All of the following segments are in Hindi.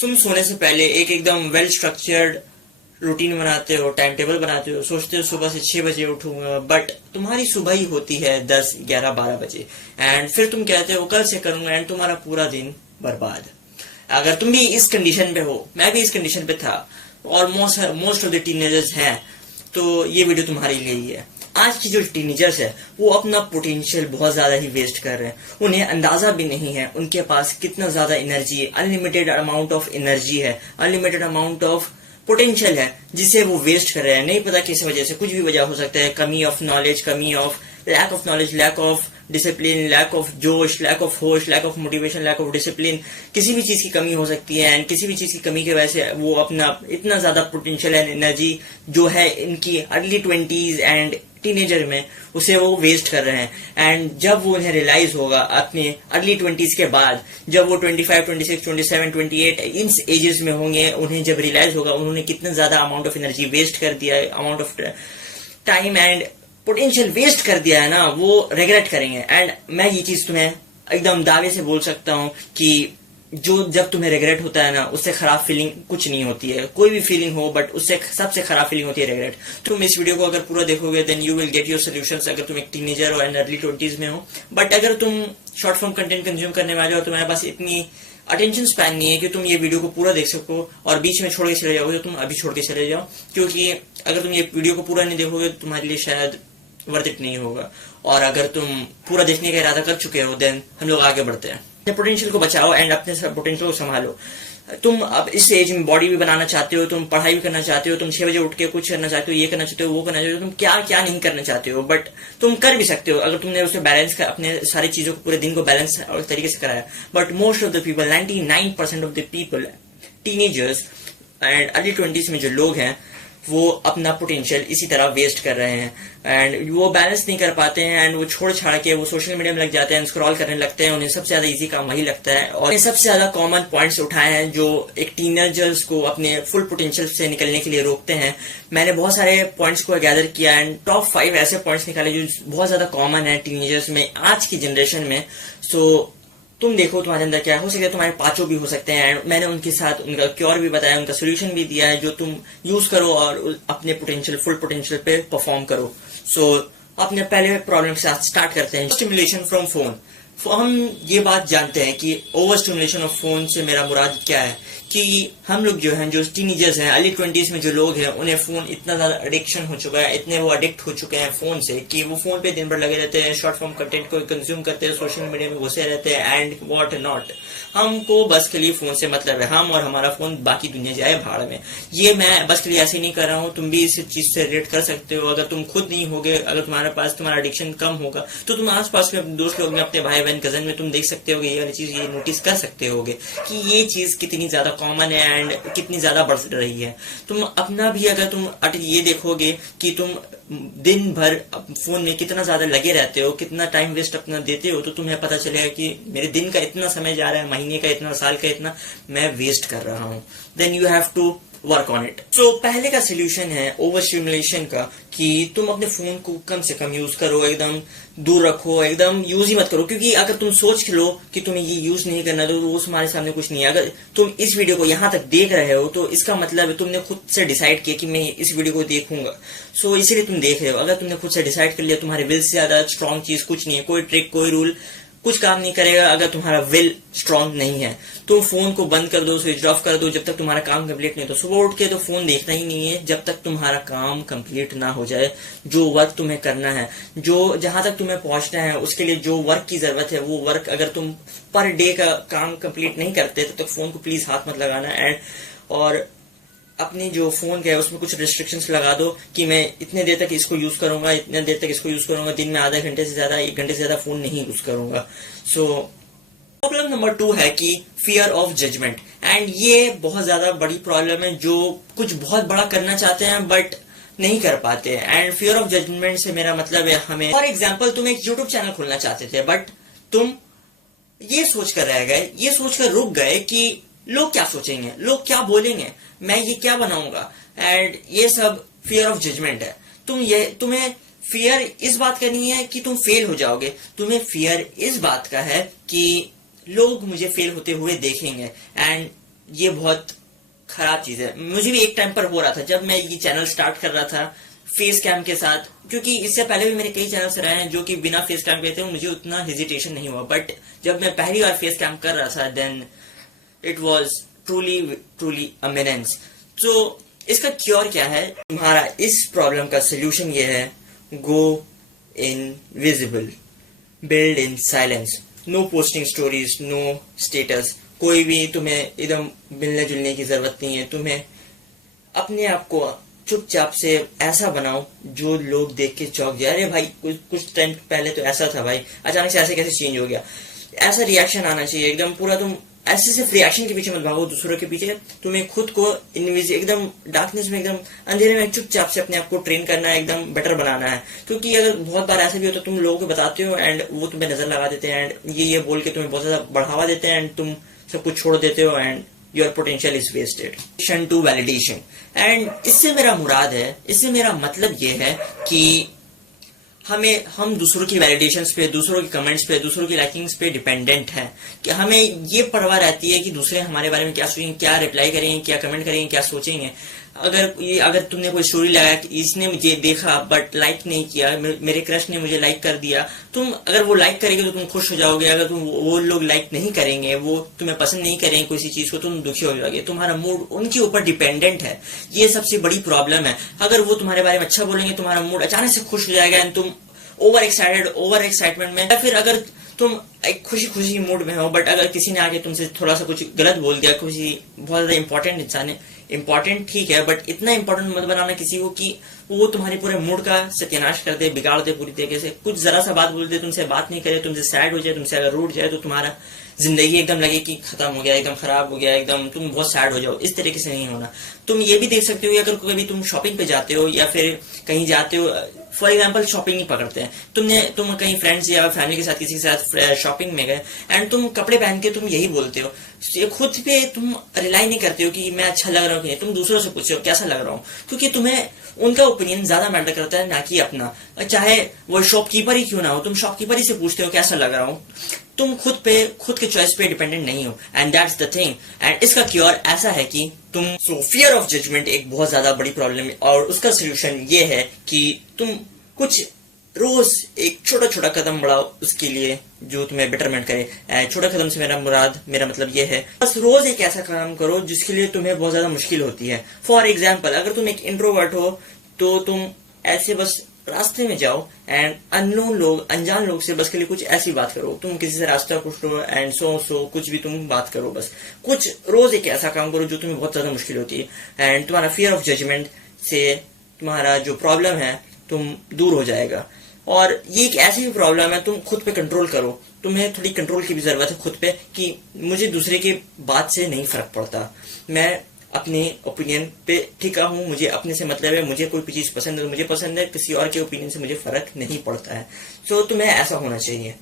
तुम सोने से पहले एक एकदम वेल स्ट्रक्चर्ड रूटीन बनाते हो, टाइम टेबल बनाते हो, सोचते हो सुबह से 6 बजे उठूंगा, बट तुम्हारी सुबह ही होती है 10, 11, 12 बजे, एंड फिर तुम कहते हो कल से करूंगा, एंड तुम्हारा पूरा दिन बर्बाद। अगर तुम भी इस कंडीशन पे हो, मैं भी इस कंडीशन पे था, और मोस्ट ऑफ द टीनेजर्स हैं, तो ये वीडियो तुम्हारे लिए ही है। आज की जो टीनेजर्स है वो अपना पोटेंशियल बहुत ज्यादा ही वेस्ट कर रहे हैं। उन्हें अंदाजा भी नहीं है उनके पास कितना ज्यादा energy, unlimited amount of energy है, अनलिमिटेड अमाउंट ऑफ पोटेंशियल है, जिसे वो वेस्ट कर रहे हैं। नहीं पता किस वजह से, कुछ भी वजह हो सकता है, कमी ऑफ नॉलेज, कमी of lack of knowledge, lack of discipline, lack of जोश, लैक ऑफ होश, lack of motivation, lack of discipline, किसी भी चीज की कमी हो सकती है। एंड किसी भी चीज की कमी की वजह से वो अपना इतना ज्यादा पोटेंशियल एंड एनर्जी जो है इनकी अर्ली 20s एंड टीनेजर में, उसे वो वेस्ट कर रहे हैं। एंड जब वो उन्हें रियलाइज होगा अपने अर्ली 20s के बाद, जब वो 25, 26, 27, 28 इन एजेस में होंगे, उन्हें जब रियलाइज होगा उन्होंने कितना ज्यादा अमाउंट ऑफ एनर्जी वेस्ट कर दिया है, amount of time and potential waste कर दिया है ना, वो रिग्रेट करेंगे। एंड मैं ये चीज तुम्हें एकदम दावे से बोल सकता हूं कि जो जब तुम्हें रिग्रेट होता है ना, उससे खराब फीलिंग कुछ नहीं होती है। कोई भी फीलिंग हो, बट उससे सबसे खराब फीलिंग होती है रिग्रेट। तुम इस वीडियो को अगर पूरा देखोगे then you will get your solutions, अगर तुम एक टीनेजर और अर्ली 20s में हो। बट अगर तुम शॉर्ट फॉर्म कंटेंट कंज्यूम करने वाले हो, तुम्हारे पास इतनी अटेंशन स्पैन नहीं है कि तुम ये वीडियो को पूरा देख सको, और बीच में छोड़ के चले जाओगे तो तुम अभी छोड़ के चले जाओ, क्योंकि अगर तुम ये वीडियो को पूरा नहीं देखोगे तो तुम्हारे लिए शायद वर्थ इट नहीं होगा। और अगर तुम पूरा देखने का इरादा कर चुके हो देन हम लोग आगे बढ़ते हैं। अपने पोटेंशियल को बचाओ एंड अपने पोटेंशियल को संभालो। तुम अब इस एज में बॉडी भी बनाना चाहते हो, तुम पढ़ाई भी करना चाहते हो, तुम 6 बजे उठ के कुछ करना चाहते हो, ये करना चाहते हो, वो करना चाहते हो, तुम क्या क्या नहीं करना चाहते हो, बट तुम कर भी सकते हो अगर तुमने उसे बैलेंस कर, अपने सारी चीजों को पूरे दिन को बैलेंस और तरीके से कराया। But most of the people, 99% of the people, teenagers and early 20s में जो लोग हैं, वो अपना पोटेंशियल इसी तरह वेस्ट कर रहे हैं, एंड वो बैलेंस नहीं कर पाते हैं, एंड वो छोड़ छाड़ के वो सोशल मीडिया में लग जाते हैं, स्क्रॉल करने लगते हैं। उन्हें सबसे ज्यादा इजी काम वही लगता है, और सबसे ज्यादा कॉमन पॉइंट्स उठाए हैं जो एक टीनेजर्स को अपने फुल पोटेंशियल से निकलने के लिए रोकते हैं। मैंने बहुत सारे पॉइंट्स को गैदर किया एंड टॉप 5 ऐसे पॉइंट्स निकाले जो बहुत ज्यादा कॉमन है टीनेजर्स में आज की जनरेशन में। सो तुम देखो तुम्हारे अंदर क्या हो सकता है, तुम्हारे पांचों भी हो सकते हैं, एंड मैंने उनके साथ उनका क्योर भी बताया, उनका सोल्यूशन भी दिया है, जो तुम यूज करो और अपने पोटेंशियल, फुल पोटेंशियल पे परफॉर्म करो। सो अपने पहले प्रॉब्लम के साथ स्टार्ट करते हैं। Stimulation from phone. हम ये बात जानते हैं कि ओवर स्टिमुलेशन ऑफ फोन से मेरा मुराद क्या है, कि हम लोग जो हैं, जो टीनेजर्स हैं, अर्ली 20s में जो लोग हैं, उन्हें फोन इतना ज्यादा एडिक्शन हो चुका है, इतने वो अडिक्ट हो चुके हैं फोन से कि वो फोन पे दिन भर लगे रहते हैं, शॉर्ट फॉर्म कंटेंट को कंज्यूम करते हैं, सोशल मीडिया में घुसे रहते हैं एंड व्हाट नॉट। हमको बस के लिए फोन से मतलब है, हम और हमारा फोन, बाकी दुनिया जाए भाड़ में। ये मैं बस के लिए ऐसे नहीं कर रहा हूँ, तुम भी इस चीज से रिलेट कर सकते हो। अगर तुम खुद नहीं होगे, अगर तुम्हारे पास तुम्हारा एडिक्शन कम होगा, तो तुम आसपास में दोस्त लोग में, अपने भाई बहन, कजन में तुम देख सकते हो, ये वाली चीज ये नोटिस कर सकते होगे कि ये चीज कितनी ज्यादा कॉमन है एंड कितनी ज्यादा बढ़ रही है। तुम अपना भी अगर तुम ये देखोगे कि तुम दिन भर फोन में कितना ज्यादा लगे रहते हो, कितना टाइम वेस्ट अपना देते हो, तो तुम्हें पता चलेगा कि मेरे दिन का इतना समय जा रहा है, महीने का इतना, साल का इतना मैं वेस्ट कर रहा हूं। Then you have to work on it. So पहले का सोल्यूशन है ओवर स्टिमुलेशन का, कि तुम अपने फोन को कम से कम यूज करो, एकदम दूर रखो, एकदम यूज ही मत करो। क्योंकि अगर तुम सोच लो कि तुम्हें ये यूज नहीं करना, तो वो तुम्हारे सामने कुछ नहीं है। अगर तुम इस वीडियो को यहाँ तक देख रहे हो तो इसका मतलब तुमने खुद से डिसाइड किया कि मैं इस वीडियो को देखूंगा, सो इसीलिए तुम देख रहे हो। अगर तुमने खुद से डिसाइड कर लिया, तुम्हारे विल से ज्यादा स्ट्रॉन्ग चीज कुछ नहीं है, कोई ट्रिक, कोई रूल कुछ काम नहीं करेगा अगर तुम्हारा विल स्ट्रांग नहीं है। तो फोन को बंद कर दो, स्विच ऑफ कर दो, जब तक तुम्हारा काम कंप्लीट नहीं। तो सुबह उठ के तो फोन देखना ही नहीं है जब तक तुम्हारा काम कंप्लीट ना हो जाए। जो वर्क तुम्हें करना है, जो जहां तक तुम्हें पहुंचना है, उसके लिए जो वर्क की जरूरत है, वो वर्क अगर तुम पर डे का काम कंप्लीट नहीं करते, तब तक फोन को प्लीज हाथ मत लगाना। एंड और अपनी जो फोन का है उसमें कुछ रिस्ट्रिक्शंस लगा दो कि मैं इतने देर तक इसको यूज करूंगा, इतने देर तक इसको यूज करूंगा, दिन में आधे घंटे से ज्यादा, 1 घंटे से ज्यादा फोन नहीं यूज करूंगा। सो प्रॉब्लम नंबर 2 है कि फियर ऑफ जजमेंट। एंड ये बहुत ज्यादा बड़ी प्रॉब्लम है, जो कुछ बहुत बड़ा करना चाहते हैं बट नहीं कर पाते। एंड फियर ऑफ जजमेंट से मेरा मतलब है, हमें फॉर एग्जाम्पल तुम एक यूट्यूब चैनल खोलना चाहते थे, बट तुम ये सोचकर रह गए, ये सोचकर रुक गए कि लोग क्या सोचेंगे, लोग क्या बोलेंगे, मैं ये क्या बनाऊंगा। एंड ये सब फियर ऑफ जजमेंट है। तुम्हें फियर इस बात का नहीं है कि तुम फेल हो जाओगे, तुम्हें फियर इस बात का है कि लोग मुझे फेल होते हुए देखेंगे। एंड ये बहुत खराब चीज है। मुझे भी एक टाइम पर हो रहा था जब मैं ये चैनल स्टार्ट कर रहा था फेस कैम के साथ, क्योंकि इससे पहले भी मेरे कई चैनल्स रहे हैं जो कि बिना फेस कैम के थे, मुझे उतना हेजिटेशन नहीं हुआ। बट जब मैं पहली बार फेस कैम कर रहा था then it was truly truly eminence. तो इसका क्योर क्या है? तुम्हारा इस प्रॉब्लम का सोल्यूशन ये है, go invisible, build in silence, no posting stories, no status, कोई भी तुम्हें एकदम मिलने जुलने की जरूरत नहीं है। तुम्हें अपने आप को चुपचाप से ऐसा बनाओ जो लोग देख के चौंक जाए, अरे भाई कुछ टाइम पहले तो ऐसा था भाई, अचानक से ऐसे कैसे चेंज हो गया। ऐसा रिएक्शन आना चाहिए एकदम पूरा। तुम ऐसे सिर्फ रिएक्शन के पीछे मत भागो, दूसरों के पीछे। तुम्हें खुद को एकदम डार्कनेस में, एकदम अंधेरे में चुपचाप से अपने आप को ट्रेन करना है, एकदम बेटर बनाना है। क्योंकि अगर बहुत बार ऐसा भी होता है तुम लोगों को बताते हो एंड वो तुम्हें नजर लगा देते हैं एंड ये बोल के तुम्हें बहुत ज्यादा बढ़ावा देते हैं एंड तुम सब कुछ छोड़ देते हो and your potential is wasted. To validation, and इससे मेरा मुराद है, इससे मेरा मतलब ये है कि हम दूसरों की वैलिडेशंस पे, दूसरों के कमेंट्स पे, दूसरों की लाइकिंग्स पे डिपेंडेंट हैं। कि हमें ये परवाह रहती है कि दूसरे हमारे बारे में क्या सोचेंगे, क्या रिप्लाई करेंगे, क्या कमेंट करेंगे, क्या सोचेंगे। अगर तुमने कोई स्टोरी लगाया कि इसने मुझे देखा बट लाइक नहीं किया, मेरे क्रश ने मुझे लाइक कर दिया, तुम अगर वो लाइक करेंगे तो तुम खुश हो जाओगे। अगर तुम वो लोग लाइक नहीं करेंगे, वो तुम्हें पसंद नहीं करेंगे किसी चीज को, तुम दुखी हो जाओगे। तुम्हारा मूड उनके ऊपर डिपेंडेंट है, ये सबसे बड़ी प्रॉब्लम है। अगर वो तुम्हारे बारे में अच्छा बोलेंगे, तुम्हारा मूड अचानक से खुश हो जाएगा एंड तुम ओवर एक्साइटमेंट में, या फिर अगर तुम एक खुशी खुशी मूड में हो बट अगर किसी ने आके तुमसे थोड़ा सा कुछ गलत बोल दिया, किसी बहुत ज्यादा इंपॉर्टेंट इंसान है, इंपॉर्टेंट ठीक है बट इतना इंपॉर्टेंट मत बनाना किसी को कि वो तुम्हारे पूरे मूड का सत्यानाश कर दे, बिगाड़ दे पूरी तरीके से। कुछ जरा सा बात बोल दे, तुमसे बात नहीं करे, तुमसे सैड हो जाए, तुमसे अगर रूठ जाए तो तुम्हारा जिंदगी एकदम लगे कि खत्म हो गया, एकदम खराब हो गया, एकदम तुम बहुत सैड हो जाओ। इस तरीके से नहीं होना। तुम ये भी देख सकते हो अगर कभी तुम शॉपिंग पे जाते हो या फिर कहीं जाते हो, फॉर एग्जाम्पल शॉपिंग ही पकड़ते हैं, तुम कहीं फ्रेंड्स या फैमिली के साथ किसी के साथ शॉपिंग में गए एंड तुम कपड़े पहन के तुम यही बोलते हो, खुद पे तुम रिलाई नहीं करते हो कि मैं अच्छा लग रहा हूँ कि नहीं, तुम दूसरों से पूछते हो कैसा लग रहा हूँ, क्योंकि तुम्हें उनका ओपिनियन ज्यादा मैटर करता है ना कि अपना। चाहे वो शॉपकीपर ही क्यों ना हो, तुम शॉपकीपर ही से पूछते हो कैसा लग रहा हूँ। तुम खुद के चॉइस पे डिपेंडेंट नहीं हो and that's the thing. And इसका क्योर ऐसा है कि तुम फियर ऑफ जजमेंट एक बहुत ज्यादा बड़ी प्रॉब्लम है और उसका सोल्यूशन ये है कि तुम कुछ रोज एक छोटा छोटा कदम बढ़ाओ उसके लिए जो तुम्हें बेटरमेंट करे। छोटा कदम से मेरा मतलब ये है, बस रोज एक ऐसा काम करो जिसके लिए तुम्हें बहुत ज्यादा मुश्किल होती है। फॉर एग्जाम्पल, अगर तुम एक इंट्रोवर्ट हो तो तुम ऐसे बस रास्ते में जाओ एंड अनजान लोग से बस के लिए कुछ ऐसी बात करो, तुम किसी से रास्ता पूछ लो एंड सो कुछ भी तुम बात करो। बस कुछ रोज एक ऐसा काम करो जो तुम्हें बहुत ज्यादा मुश्किल होती है एंड तुम्हारा फियर ऑफ जजमेंट से तुम्हारा जो प्रॉब्लम है तुम दूर हो जाएगा। और ये एक ऐसी भी प्रॉब्लम है, तुम खुद पे कंट्रोल करो। तुम्हें थोड़ी कंट्रोल की भी जरूरत है खुद पे कि मुझे दूसरे की बात से नहीं फर्क पड़ता, मैं अपने ओपिनियन पे टिका हूँ, मुझे अपने से मतलब है, मुझे कोई भी चीज पसंद है तो मुझे पसंद है, किसी और के ओपिनियन से मुझे फर्क नहीं पड़ता है। सो तुम्हें ऐसा होना चाहिए।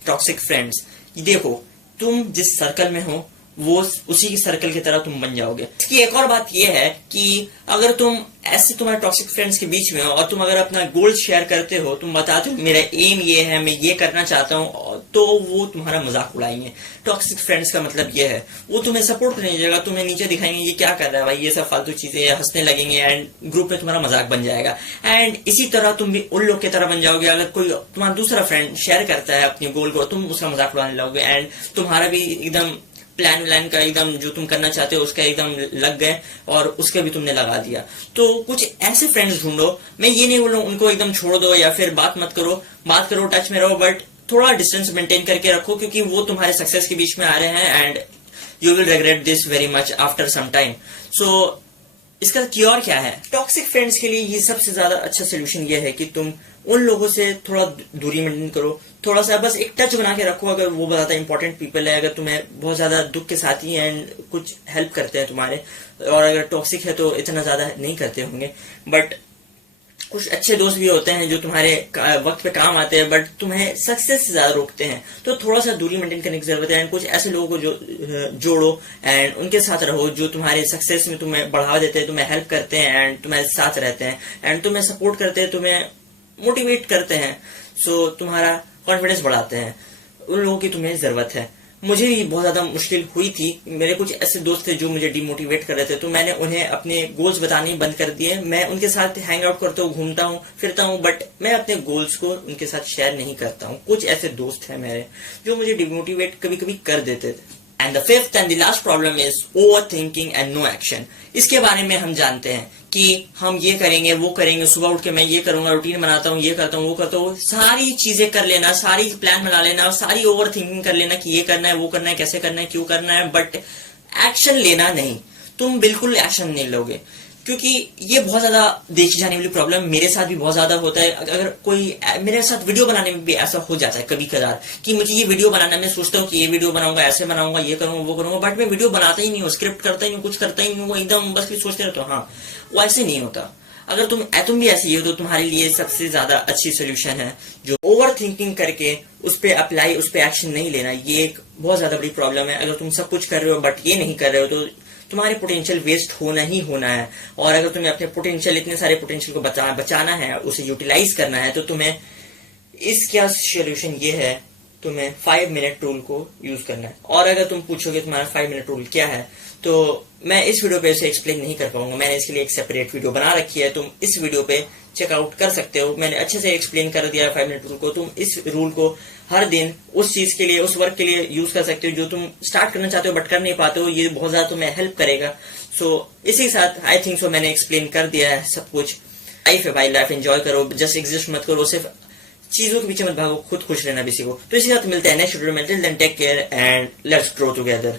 टॉक्सिक फ्रेंड्स, देखो तुम जिस सर्कल में हो वो उसी सर्कल की तरह तुम बन जाओगे। इसकी एक और बात यह है कि अगर तुम ऐसे तुम्हारे टॉक्सिक फ्रेंड्स के बीच में हो और तुम अगर अपना गोल शेयर करते हो, तुम बताते हो मेरा एम ये है, मैं ये करना चाहता हूँ, तो वो तुम्हारा मजाक उड़ाएंगे। टॉक्सिक फ्रेंड्स का मतलब ये है वो तुम्हें सपोर्ट करने जाएगा, तुम्हें नीचे दिखाएंगे ये क्या कर रहा है भाई, ये सब फालतू चीजें, हंसने लगेंगे एंड ग्रुप में तुम्हारा मजाक बन जाएगा। एंड इसी तरह तुम भी उन लोग की तरह बन जाओगे। अगर कोई तुम्हारा दूसरा फ्रेंड शेयर करता है अपने गोल को, तुम उसका मजाक उड़ाने लगोगे एंड तुम्हारा भी एकदम प्लान का एकदम जो तुम करना चाहते हो उसका एकदम लग गए और उसके भी तुमने लगा दिया। तो कुछ ऐसे फ्रेंड्स ढूंढो। मैं ये नहीं बोल रहा हूँ उनको एकदम छोड़ दो या फिर बात मत करो, बात करो, टच में रहो, बट थोड़ा डिस्टेंस मेंटेन करके रखो, क्योंकि वो तुम्हारे सक्सेस के बीच में आ रहे हैं and you will regret this very much after some time. So इसका क्योर क्या है? टॉक्सिक फ्रेंड्स के लिए ये सबसे ज्यादा अच्छा सोल्यूशन ये है कि तुम उन लोगों से थोड़ा दूरी मेंटेन करो, थोड़ा सा बस एक टच बना के रखो। अगर वो ज्यादा इंपॉर्टेंट पीपल है, अगर तुम्हें बहुत ज्यादा दुख के साथ ही एंड कुछ हेल्प करते हैं तुम्हारे, और अगर टॉक्सिक है तो इतना ज्यादा नहीं करते होंगे, बट कुछ अच्छे दोस्त भी होते हैं जो तुम्हारे वक्त पे काम आते हैं बट तुम्हें सक्सेस से ज्यादा रोकते हैं। तो थोड़ा सा दूरी मेंटेन करने की जरूरत है एंड कुछ ऐसे लोगों को जो जोड़ो एंड उनके साथ रहो जो तुम्हारे सक्सेस में तुम्हें बढ़ावा देते हैं, तुम्हें हेल्प करते हैं एंड तुम्हारे साथ रहते हैं एंड तुम्हें सपोर्ट करते हैं, तुम्हें मोटिवेट करते हैं। सो तुम्हारा कॉन्फिडेंस बढ़ाते हैं। उन लोगों की तुम्हें जरूरत है। मुझे भी बहुत ज्यादा मुश्किल हुई थी। मेरे कुछ ऐसे दोस्त थे जो मुझे डिमोटिवेट कर रहे थे, तो मैंने उन्हें अपने गोल्स बताने बंद कर दिए। मैं उनके साथ हैंग आउट करता हूँ, घूमता हूँ, फिरता हूँ, बट मैं अपने गोल्स को उनके साथ शेयर नहीं करता हूँ। कुछ ऐसे दोस्त हैं मेरे जो मुझे डिमोटिवेट कभी कभी कर देते थे। And the fifth and the last problem is over thinking and no action. इसके बारे में हम जानते हैं कि हम ये करेंगे, वो करेंगे, सुबह उठ के मैं ये करूंगा, रूटीन बनाता हूँ, ये करता हूँ, वो करता हूँ, सारी चीजें कर लेना, सारी प्लान बना लेना, सारी ओवर थिंकिंग कर लेना कि ये करना है, वो करना है, कैसे करना है, क्यों करना है, बट एक्शन लेना नहीं। तुम बिल्कुल एक्शन नहीं लोगे, क्योंकि ये बहुत ज्यादा देखी जाने वाली प्रॉब्लम मेरे साथ भी बहुत ज्यादा होता है। अगर कोई मेरे साथ वीडियो बनाने में भी ऐसा हो जाता है कभी कदार कि मुझे ये वीडियो बनाना, मैं सोचता हूँ कि ये वीडियो बनाऊंगा, ऐसे बनाऊंगा, ये करूंगा, वो करूंगा, बट मैं वीडियो बनाता ही नहीं हूँ, स्क्रिप्ट करता ही नहीं, कुछ करता ही नहीं हूँ, एकदम बस सोचते रहता हूँ। हाँ, वो ऐसे नहीं होता। अगर तुम भी ऐसे ही हो तो तुम्हारे लिए सबसे ज्यादा अच्छी सोल्यूशन है जो ओवर थिंकिंग करके उस पर अप्लाई, उस पर एक्शन नहीं लेना। ये एक बहुत ज्यादा बड़ी प्रॉब्लम है। अगर तुम सब कुछ कर रहे हो बट ये नहीं कर रहे हो तो तुम्हारे पोटेंशियल वेस्ट होना ही होना है। और अगर तुम्हें अपने पोटेंशियल, इतने सारे पोटेंशियल को बचाना है, उसे यूटिलाइज करना है, तो तुम्हें इसका सोल्यूशन ये है, तुम्हें 5 मिनट रूल को यूज करना है। और अगर तुम पूछोगे तुम्हारा 5 मिनट रूल क्या है, तो मैं इस वीडियो पे इसे एक्सप्लेन नहीं कर पाऊंगा। मैंने इसके लिए एक सेपरेट वीडियो बना रखी है, तुम इस वीडियो पे चेकआउट कर सकते हो। मैंने अच्छे से एक्सप्लेन कर दिया है 5 मिनट रूल को। तुम इस रूल को हर दिन उस चीज के लिए, उस वर्क के लिए यूज कर सकते हो जो तुम स्टार्ट करना चाहते हो बट कर नहीं पाते हो। ये बहुत ज्यादा तुम्हें हेल्प करेगा। सो इसी के साथ आई थिंक सो मैंने एक्सप्लेन कर दिया है सब कुछ। लाइफ है भाई, लाइफ एंजॉय करो, जस्ट एग्जिस्ट मत करो, सिर्फ चीजों के पीछे मत भागो, खुद खुश रहना भी सीखो। तो इसी के साथ मिलते हैं नेक्स्ट वीडियो में। Till then take care and let's grow together.